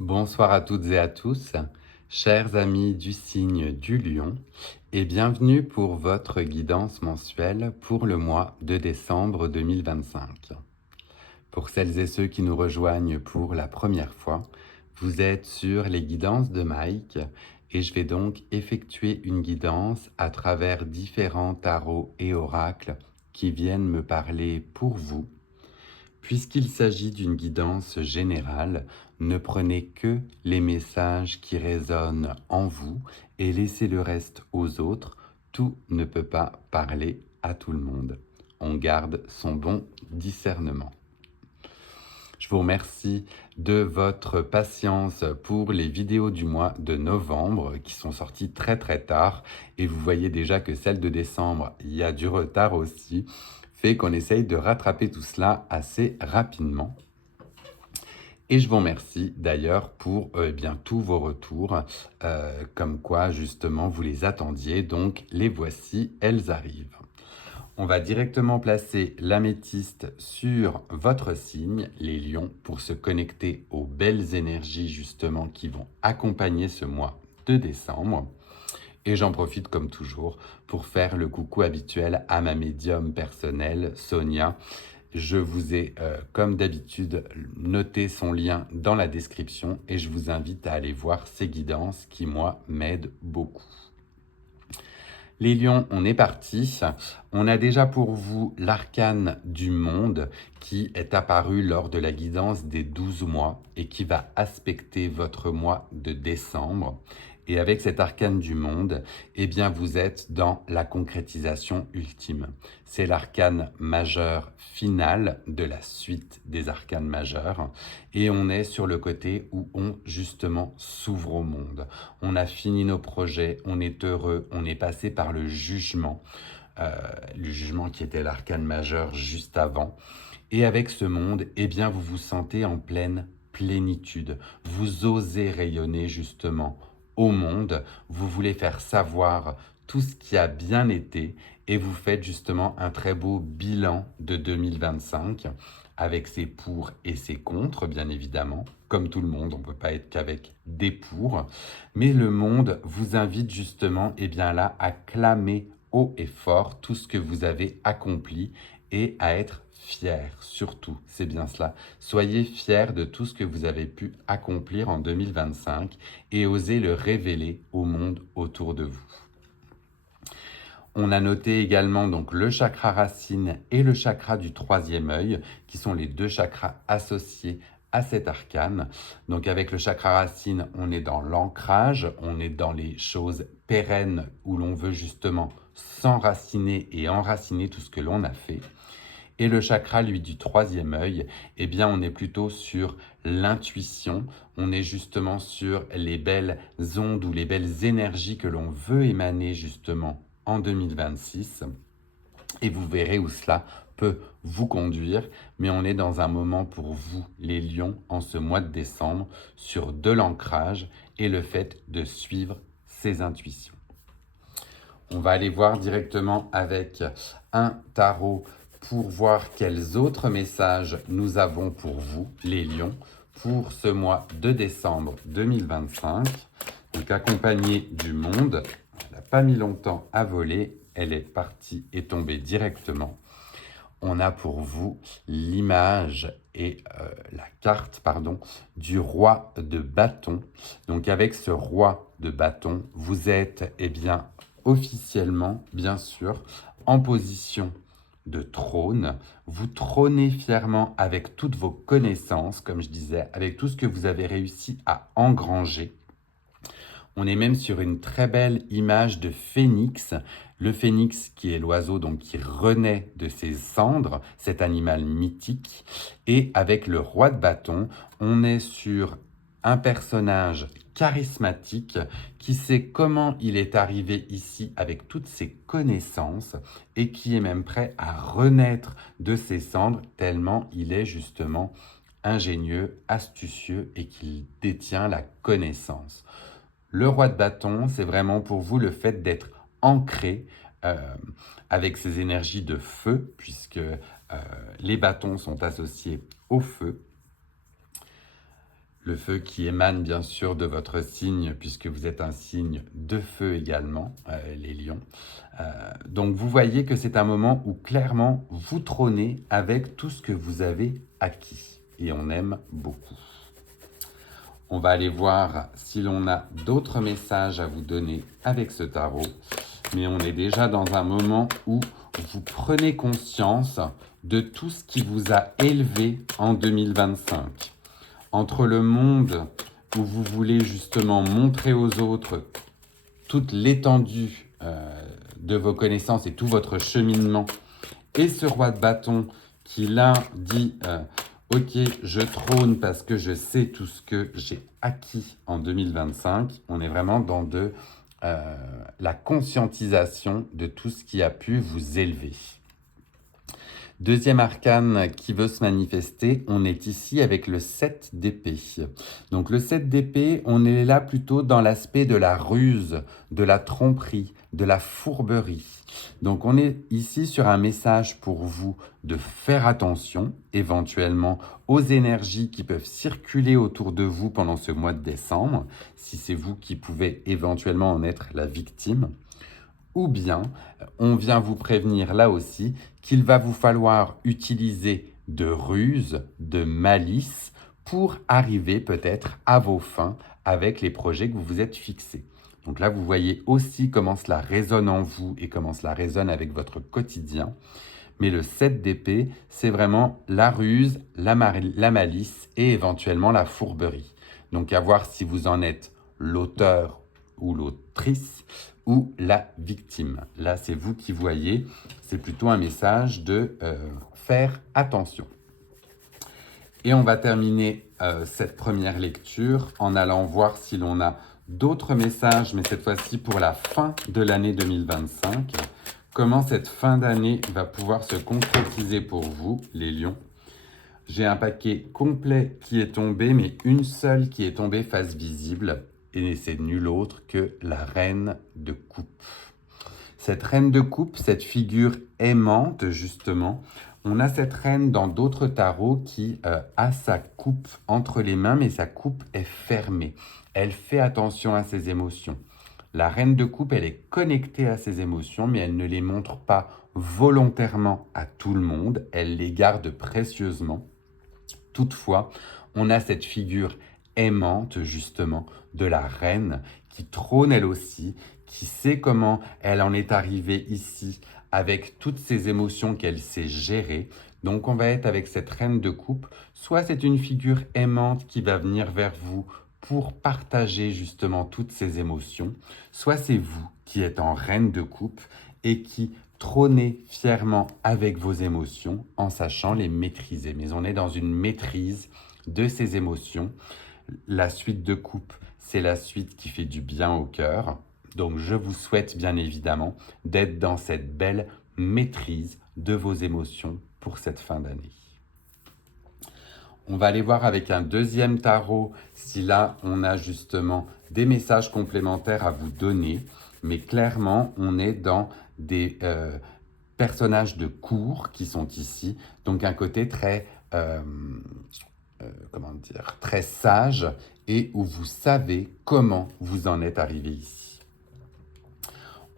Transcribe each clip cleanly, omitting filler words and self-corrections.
Bonsoir à toutes et à tous, chers amis du signe du Lion, et bienvenue pour votre guidance mensuelle pour le mois de décembre 2025. Pour celles et ceux qui nous rejoignent pour la première fois, vous êtes sur les guidances de Mike et je vais donc effectuer une guidance à travers différents tarots et oracles qui viennent me parler pour vous. Puisqu'il s'agit d'une guidance générale, ne prenez que les messages qui résonnent en vous et laissez le reste aux autres. Tout ne peut pas parler à tout le monde. On garde son bon discernement. Je vous remercie de votre patience pour les vidéos du mois de novembre qui sont sorties très très tard et vous voyez déjà que celle de décembre, il y a du retard aussi, fait qu'on essaye de rattraper tout cela assez rapidement. Et je vous remercie d'ailleurs pour bien tous vos retours, comme quoi justement vous les attendiez, donc les voici, elles arrivent. On va directement placer l'améthyste sur votre signe, les lions, pour se connecter aux belles énergies justement qui vont accompagner ce mois de décembre. Et j'en profite comme toujours pour faire le coucou habituel à ma médium personnelle, Sonia. Je vous ai, comme d'habitude, noté son lien dans la description et je vous invite à aller voir ses guidances qui, moi, m'aident beaucoup. Les lions, on est parti. On a déjà pour vous l'arcane du monde qui est apparu lors de la guidance des 12 mois et qui va aspecter votre mois de décembre. Et avec cet arcane du monde, eh bien vous êtes dans la concrétisation ultime. C'est l'arcane majeur final de la suite des arcanes majeurs. Et on est sur le côté où on justement s'ouvre au monde. On a fini nos projets, on est heureux, on est passé par le jugement qui était l'arcane majeur juste avant. Et avec ce monde, eh bien, vous vous sentez en pleine plénitude. Vous osez rayonner justement au monde. Vous voulez faire savoir tout ce qui a bien été et vous faites justement un très beau bilan de 2025 avec ses pour et ses contre, bien évidemment. Comme tout le monde, on ne peut pas être qu'avec des pour. Mais le monde vous invite justement, eh bien là, à clamer haut et fort tout ce que vous avez accompli et à être fier, surtout, c'est bien cela. Soyez fiers de tout ce que vous avez pu accomplir en 2025 et osez le révéler au monde autour de vous. On a noté également donc le chakra racine et le chakra du troisième œil, qui sont les deux chakras associés à cet arcane. Donc avec le chakra racine, on est dans l'ancrage, on est dans les choses pérennes où l'on veut justement s'enraciner et enraciner tout ce que l'on a fait. Et le chakra, lui, du troisième œil, eh bien, on est plutôt sur l'intuition, on est justement sur les belles ondes ou les belles énergies que l'on veut émaner justement en 2026. Et vous verrez où cela peut vous conduire, mais on est dans un moment pour vous, les lions, en ce mois de décembre, sur de l'ancrage et le fait de suivre ses intuitions. On va aller voir directement avec un tarot pour voir quels autres messages nous avons pour vous, les lions, pour ce mois de décembre 2025. Donc accompagné du monde, elle n'a pas mis longtemps à voler, elle est partie et tombée directement. On a pour vous l'image et la carte, du roi de bâton. Donc avec ce roi de bâton, vous êtes officiellement, bien sûr, en position de trône. Vous trônez fièrement avec toutes vos connaissances, comme je disais, avec tout ce que vous avez réussi à engranger. On est même sur une très belle image de phénix. Le phénix qui est l'oiseau donc qui renaît de ses cendres, cet animal mythique. Et avec le roi de bâton, on est sur un personnage charismatique qui sait comment il est arrivé ici avec toutes ses connaissances et qui est même prêt à renaître de ses cendres tellement il est justement ingénieux, astucieux et qu'il détient la connaissance. Le roi de bâton, c'est vraiment pour vous le fait d'être ancré euh, avec ces énergies de feu, puisque les bâtons sont associés au feu. Le feu qui émane bien sûr de votre signe, puisque vous êtes un signe de feu également, les lions. Donc vous voyez que c'est un moment où clairement vous trônez avec tout ce que vous avez acquis. Et on aime beaucoup. On va aller voir si l'on a d'autres messages à vous donner avec ce tarot. Mais on est déjà dans un moment où vous prenez conscience de tout ce qui vous a élevé en 2025. Entre le monde où vous voulez justement montrer aux autres toute l'étendue de vos connaissances et tout votre cheminement, et ce roi de bâton qui là dit ok, je trône parce que je sais tout ce que j'ai acquis en 2025. On est vraiment dans la conscientisation de tout ce qui a pu vous élever. Deuxième arcane qui veut se manifester, on est ici avec le 7 d'épée. Donc le 7 d'épée, on est là plutôt dans l'aspect de la ruse, de la tromperie, de la fourberie. Donc on est ici sur un message pour vous de faire attention éventuellement aux énergies qui peuvent circuler autour de vous pendant ce mois de décembre, si c'est vous qui pouvez éventuellement en être la victime. Ou bien, on vient vous prévenir là aussi qu'il va vous falloir utiliser de ruse, de malice pour arriver peut-être à vos fins avec les projets que vous vous êtes fixés. Donc là, vous voyez aussi comment cela résonne en vous et comment cela résonne avec votre quotidien. Mais le 7 d'épée, c'est vraiment la ruse, la malice et éventuellement la fourberie. Donc à voir si vous en êtes l'auteur ou l'autrice ou la victime. Là, c'est vous qui voyez. C'est plutôt un message de faire attention. Et on va terminer cette première lecture en allant voir si l'on a d'autres messages, mais cette fois-ci pour la fin de l'année 2025. Comment cette fin d'année va pouvoir se concrétiser pour vous, les lions. J'ai un paquet complet qui est tombé, mais une seule qui est tombée face visible. Et c'est nul autre que la reine de coupe. Cette reine de coupe, cette figure aimante justement, on a cette reine dans d'autres tarots qui a sa coupe entre les mains, mais sa coupe est fermée. Elle fait attention à ses émotions. La reine de coupe, elle est connectée à ses émotions, mais elle ne les montre pas volontairement à tout le monde. Elle les garde précieusement. Toutefois, on a cette figure aimante, justement, de la reine qui trône elle aussi, qui sait comment elle en est arrivée ici avec toutes ces émotions qu'elle sait gérer. Donc, on va être avec cette reine de coupe. Soit c'est une figure aimante qui va venir vers vous pour partager justement toutes ces émotions, soit c'est vous qui êtes en reine de coupe et qui trônez fièrement avec vos émotions en sachant les maîtriser. Mais on est dans une maîtrise de ces émotions. La suite de coupe, c'est la suite qui fait du bien au cœur. Donc je vous souhaite bien évidemment d'être dans cette belle maîtrise de vos émotions pour cette fin d'année. On va aller voir avec un deuxième tarot si là, on a justement des messages complémentaires à vous donner. Mais clairement, on est dans des personnages de cour qui sont ici. Donc un côté très, très sage et où vous savez comment vous en êtes arrivé ici.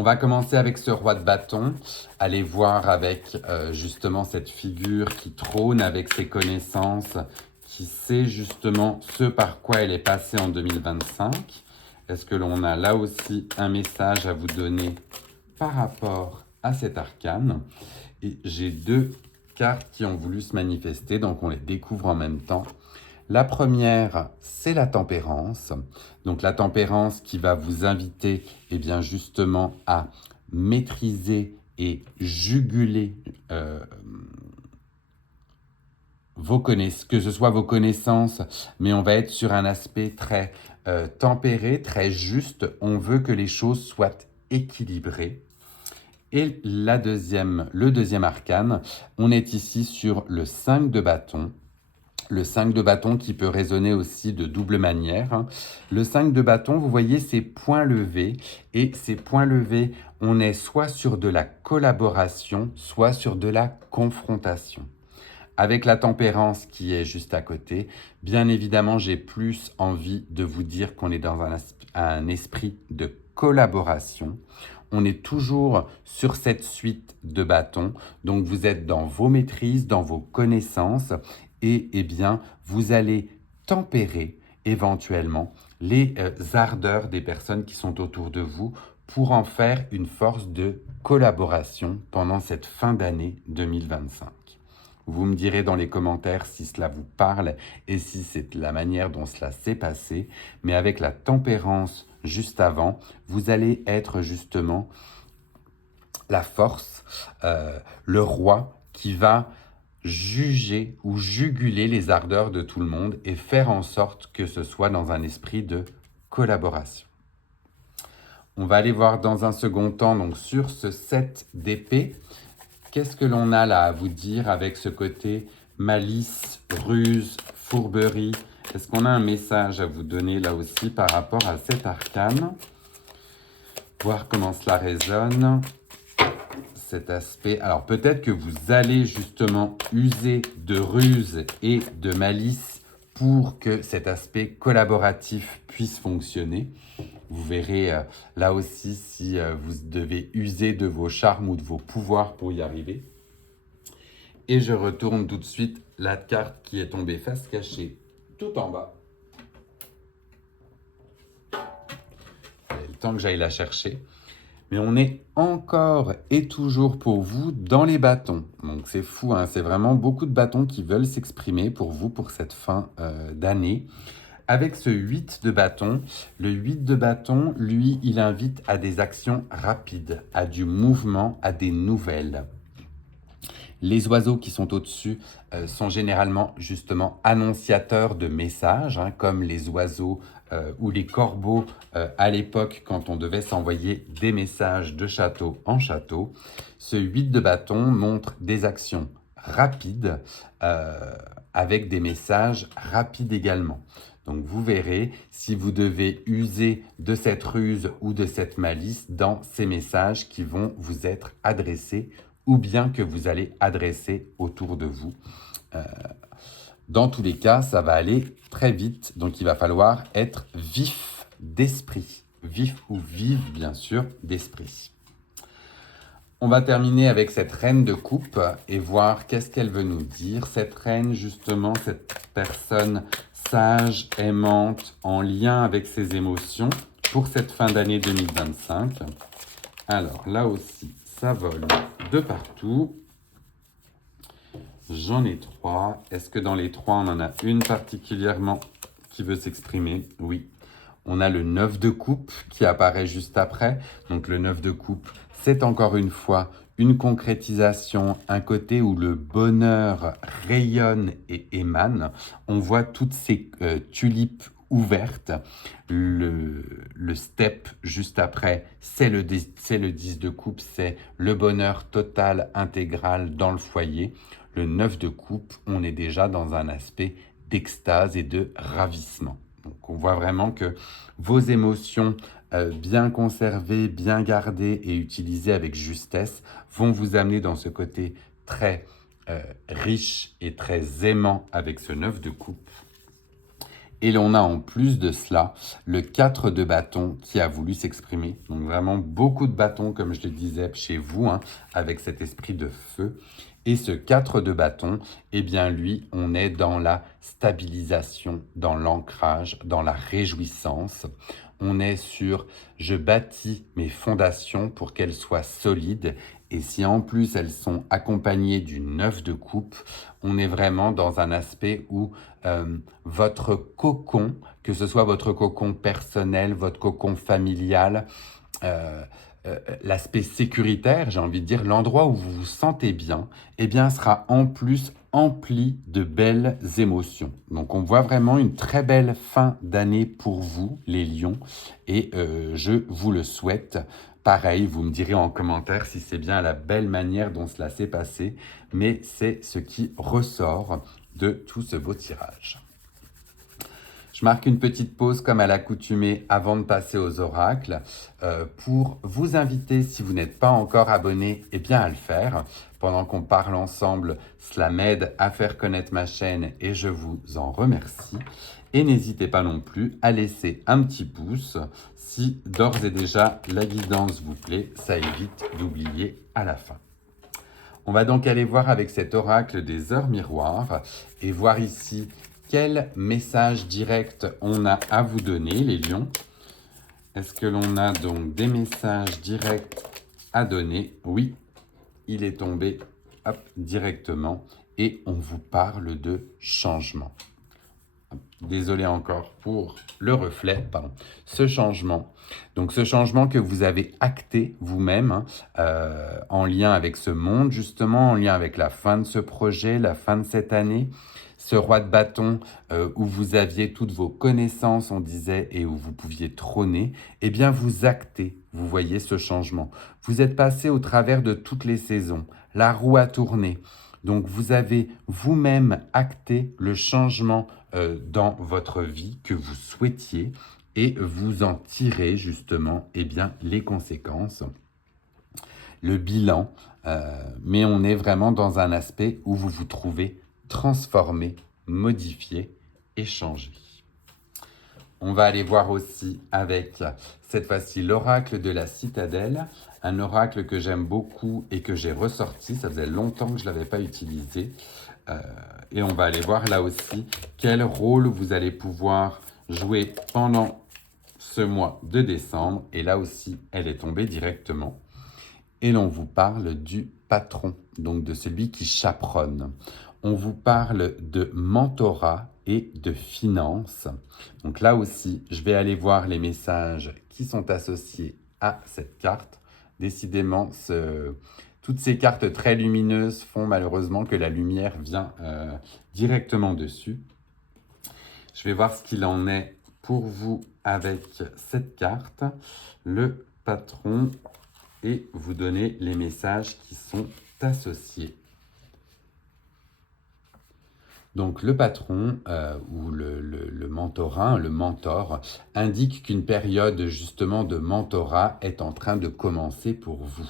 On va commencer avec ce roi de bâton, aller voir avec justement cette figure qui trône avec ses connaissances, qui sait justement ce par quoi elle est passée en 2025. Est-ce que l'on a là aussi un message à vous donner par rapport à cet arcane? Et j'ai deux cartes qui ont voulu se manifester, donc on les découvre en même temps. La première, c'est la tempérance. Donc la tempérance qui va vous inviter eh bien, justement à maîtriser et juguler que ce soit vos connaissances, mais on va être sur un aspect très tempéré, très juste. On veut que les choses soient équilibrées. Et le deuxième arcane, on est ici sur le 5 de bâton. Le 5 de bâton qui peut résonner aussi de double manière. Le 5 de bâton, vous voyez ces points levés. Et ces points levés, on est soit sur de la collaboration, soit sur de la confrontation. Avec la tempérance qui est juste à côté, bien évidemment, j'ai plus envie de vous dire qu'on est dans un esprit de collaboration. On est toujours sur cette suite de bâtons, donc vous êtes dans vos maîtrises, dans vos connaissances, et eh bien, vous allez tempérer éventuellement les ardeurs des personnes qui sont autour de vous pour en faire une force de collaboration pendant cette fin d'année 2025. Vous me direz dans les commentaires si cela vous parle et si c'est la manière dont cela s'est passé, mais avec la tempérance juste avant, vous allez être justement la force, le roi qui va juger ou juguler les ardeurs de tout le monde et faire en sorte que ce soit dans un esprit de collaboration. On va aller voir dans un second temps, donc sur ce 7 d'épée, qu'est-ce que l'on a là à vous dire avec ce côté malice, ruse, fourberie? Est-ce qu'on a un message à vous donner là aussi par rapport à cet arcane? Voir comment cela résonne, cet aspect. Alors peut-être que vous allez justement user de ruse et de malice pour que cet aspect collaboratif puisse fonctionner. Vous verrez là aussi si vous devez user de vos charmes ou de vos pouvoirs pour y arriver. Et je retourne tout de suite la carte qui est tombée face cachée tout en bas. Il y a le temps que j'aille la chercher. Mais on est encore et toujours pour vous dans les bâtons. Donc c'est fou, hein, c'est vraiment beaucoup de bâtons qui veulent s'exprimer pour vous pour cette fin d'année. Avec ce 8 de bâton, le 8 de bâton, lui, il invite à des actions rapides, à du mouvement, à des nouvelles. Les oiseaux qui sont au-dessus sont généralement justement annonciateurs de messages, hein, comme les oiseaux ou les corbeaux à l'époque quand on devait s'envoyer des messages de château en château. Ce 8 de bâton montre des actions rapides avec des messages rapides également. Donc vous verrez si vous devez user de cette ruse ou de cette malice dans ces messages qui vont vous être adressés ou bien que vous allez adresser autour de vous. Dans tous les cas, ça va aller très vite, donc il va falloir être vif d'esprit. Vif ou vive, bien sûr, d'esprit. On va terminer avec cette reine de coupe et voir qu'est-ce qu'elle veut nous dire. Cette reine, justement, cette personne sage, aimante, en lien avec ses émotions pour cette fin d'année 2025. Alors là aussi, ça vole de partout. J'en ai 3. Est-ce que dans les 3, on en a une particulièrement qui veut s'exprimer? Oui. On a le 9 de coupe qui apparaît juste après. Donc le 9 de coupe, c'est encore une fois une concrétisation, un côté où le bonheur rayonne et émane. On voit toutes ces tulipes ouvertes. Le step juste après, c'est le 10 de coupe, c'est le bonheur total, intégral dans le foyer. Le 9 de coupe, on est déjà dans un aspect d'extase et de ravissement. Donc on voit vraiment que vos émotions bien conservées, bien gardées et utilisées avec justesse vont vous amener dans ce côté très riche et très aimant avec ce 9 de coupe. Et l'on a en plus de cela le 4 de bâton qui a voulu s'exprimer. Donc vraiment beaucoup de bâtons, comme je le disais, chez vous, hein, avec cet esprit de feu. Et ce 4 de bâton, eh bien lui, on est dans la stabilisation, dans l'ancrage, dans la réjouissance. On est sur « je bâtis mes fondations pour qu'elles soient solides ». Et si en plus elles sont accompagnées du 9 de coupe, on est vraiment dans un aspect où votre cocon, que ce soit votre cocon personnel, votre cocon familial, l'aspect sécuritaire, j'ai envie de dire, l'endroit où vous vous sentez bien, eh bien, sera en plus empli de belles émotions. Donc, on voit vraiment une très belle fin d'année pour vous, les lions, et je vous le souhaite. Pareil, vous me direz en commentaire si c'est bien la belle manière dont cela s'est passé, mais c'est ce qui ressort de tout ce beau tirage. Je marque une petite pause comme à l'accoutumée avant de passer aux oracles pour vous inviter, si vous n'êtes pas encore abonné, eh bien à le faire. Pendant qu'on parle ensemble, cela m'aide à faire connaître ma chaîne et je vous en remercie. Et n'hésitez pas non plus à laisser un petit pouce si d'ores et déjà la guidance vous plaît, ça évite d'oublier à la fin. On va donc aller voir avec cet oracle des heures miroirs et voir ici quel message direct on a à vous donner, les lions. Est-ce que l'on a donc des messages directs à donner? Oui, il est tombé directement et on vous parle de changement. Désolé encore pour le reflet, pardon. Ce changement. Donc ce changement que vous avez acté vous-même en lien avec ce monde justement, en lien avec la fin de ce projet, la fin de cette année. Ce roi de bâton où vous aviez toutes vos connaissances, on disait, et où vous pouviez trôner, eh bien vous actez, vous voyez ce changement. Vous êtes passé au travers de toutes les saisons. La roue a tourné. Donc vous avez vous-même acté le changement dans votre vie que vous souhaitiez et vous en tirez justement eh bien, les conséquences, le bilan, mais on est vraiment dans un aspect où vous vous trouvez transformé, modifié et changé. On va aller voir aussi avec cette fois-ci l'oracle de la citadelle, un oracle que j'aime beaucoup et que j'ai ressorti, ça faisait longtemps que je ne l'avais pas utilisé. Et on va aller voir là aussi quel rôle vous allez pouvoir jouer pendant ce mois de décembre. Et là aussi, elle est tombée directement. Et l'on vous parle du patron, donc de celui qui chaperonne. On vous parle de mentorat et de finances. Donc là aussi, je vais aller voir les messages qui sont associés à cette carte. Décidément, toutes ces cartes très lumineuses font malheureusement que la lumière vient directement dessus. Je vais voir ce qu'il en est pour vous avec cette carte, le patron, et vous donner les messages qui sont associés. Donc le patron ou le mentorat, le mentor, indique qu'une période justement de mentorat est en train de commencer pour vous.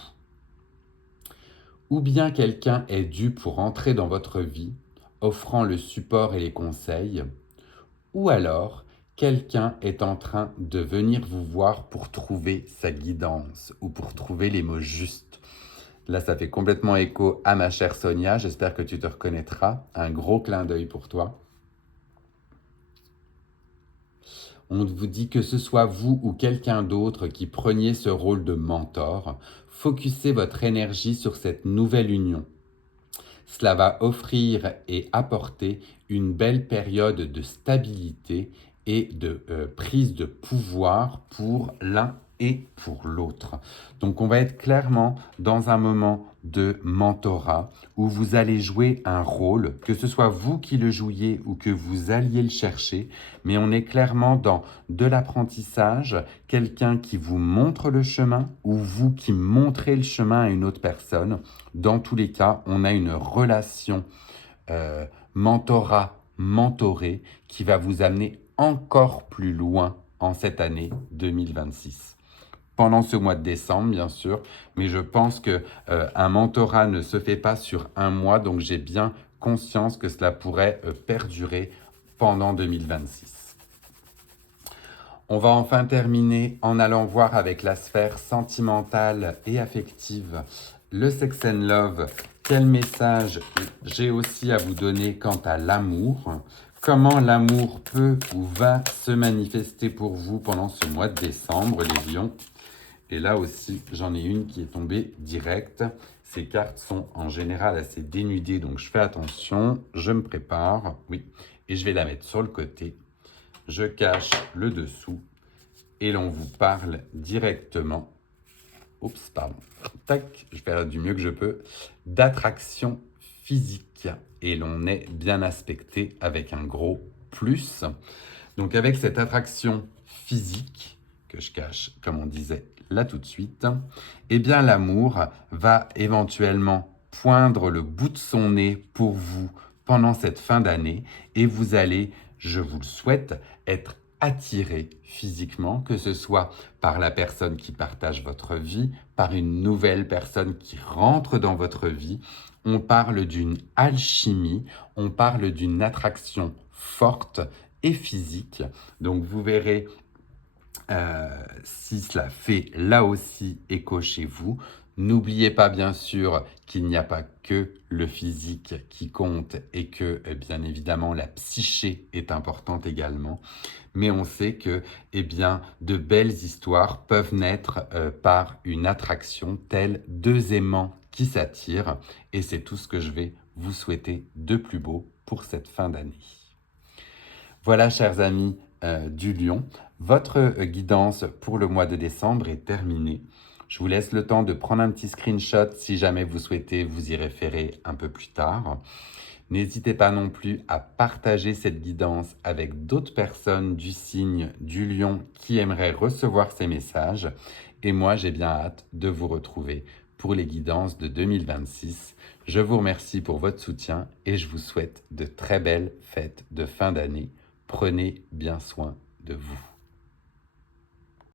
Ou bien quelqu'un est dû pour entrer dans votre vie, offrant le support et les conseils, ou alors quelqu'un est en train de venir vous voir pour trouver sa guidance ou pour trouver les mots justes. Là, ça fait complètement écho à ma chère Sonia. J'espère que tu te reconnaîtras. Un gros clin d'œil pour toi. On vous dit que ce soit vous ou quelqu'un d'autre qui preniez ce rôle de mentor, focussez votre énergie sur cette nouvelle union. Cela va offrir et apporter une belle période de stabilité et de prise de pouvoir pour l'un et pour l'autre. Donc on va être clairement dans un moment de mentorat où vous allez jouer un rôle, que ce soit vous qui le jouiez ou que vous alliez le chercher, mais on est clairement dans de l'apprentissage, quelqu'un qui vous montre le chemin ou vous qui montrez le chemin à une autre personne. Dans tous les cas, on a une relation mentorat-mentoré qui va vous amener encore plus loin en cette année 2026. Pendant ce mois de décembre, bien sûr, mais je pense qu'un mentorat ne se fait pas sur un mois, donc j'ai bien conscience que cela pourrait perdurer pendant 2026. On va enfin terminer en allant voir avec la sphère sentimentale et affective le Sex and Love. Quel message j'ai aussi à vous donner quant à l'amour? Comment l'amour peut ou va se manifester pour vous pendant ce mois de décembre, les lions? Et là aussi, j'en ai une qui est tombée directe. Ces cartes sont en général assez dénudées, donc je fais attention. Je me prépare, oui, et je vais la mettre sur le côté. Je cache le dessous et l'on vous parle directement. Oups, pardon. Tac, je vais faire du mieux que je peux. D'attraction physique. Et l'on est bien aspecté avec un gros plus. Donc avec cette attraction physique, que je cache, comme on disait là tout de suite, eh bien l'amour va éventuellement poindre le bout de son nez pour vous pendant cette fin d'année et vous allez je vous le souhaite, être attiré physiquement, que ce soit par la personne qui partage votre vie, par une nouvelle personne qui rentre dans votre vie. On parle d'une alchimie, on parle d'une attraction forte et physique. Donc vous verrez si cela fait là aussi écho chez vous. N'oubliez pas bien sûr qu'il n'y a pas que le physique qui compte et que bien évidemment la psyché est importante également. Mais on sait que de belles histoires peuvent naître par une attraction telle deux aimants qui s'attirent. Et c'est tout ce que je vais vous souhaiter de plus beau pour cette fin d'année. Voilà, chers amis du Lion, votre guidance pour le mois de décembre est terminée. Je vous laisse le temps de prendre un petit screenshot si jamais vous souhaitez vous y référer un peu plus tard. N'hésitez pas non plus à partager cette guidance avec d'autres personnes du signe du Lion qui aimeraient recevoir ces messages. Et moi, j'ai bien hâte de vous retrouver pour les guidances de 2026. Je vous remercie pour votre soutien et je vous souhaite de très belles fêtes de fin d'année. Prenez bien soin de vous.